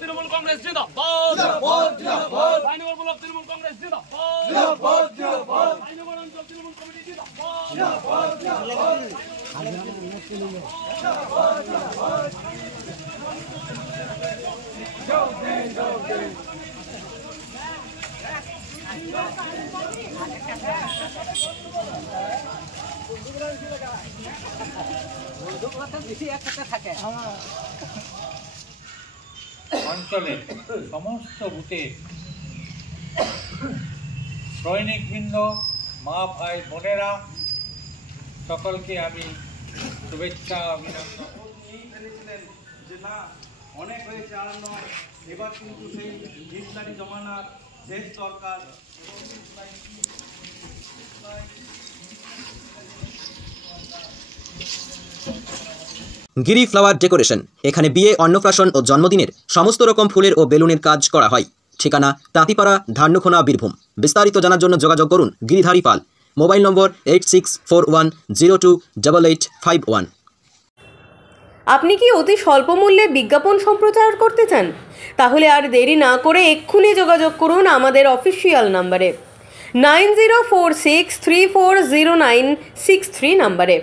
তৃণমূল কংগ্রেস জিন্দাবাদ। তৃণমূল কংগ্রেস জিন্দাবাদ। তৃণমূল কমিটি জিন্দাবাদ। অঞ্চলের সমস্ত বুথে সৈনিকবৃন্দ, মা ভাই বোনেরা সকলকে আমি শুভেচ্ছা অভিনন্দন। যে না অনেক হয়েছে আনন্দ, এবার কিন্তু সেই হিটলারি জমানার শেষ দরকার। গিরি ফ্লাওয়ার ডেকোরেশন, এখানে বিয়ে, অন্নপ্রাশন ও জন্মদিনের সমস্ত রকম ফুলের ও বেলুনের কাজ করা হয়। ঠিকানা তাঁতিপাড়া, ধান্যখোনা, বীরভূম। বিস্তারিত জানার জন্য যোগাযোগ করুন গিরিধারী পাল। মোবাইল নম্বর 8641028851। আপনি কি অতি স্বল্প মূল্যে বিজ্ঞাপন সম্প্রচার করতে চান? তাহলে আর দেরি না করে এক্ষুনি যোগাযোগ করুন আমাদের অফিসিয়াল নাম্বারে 9046340963 নাম্বারে।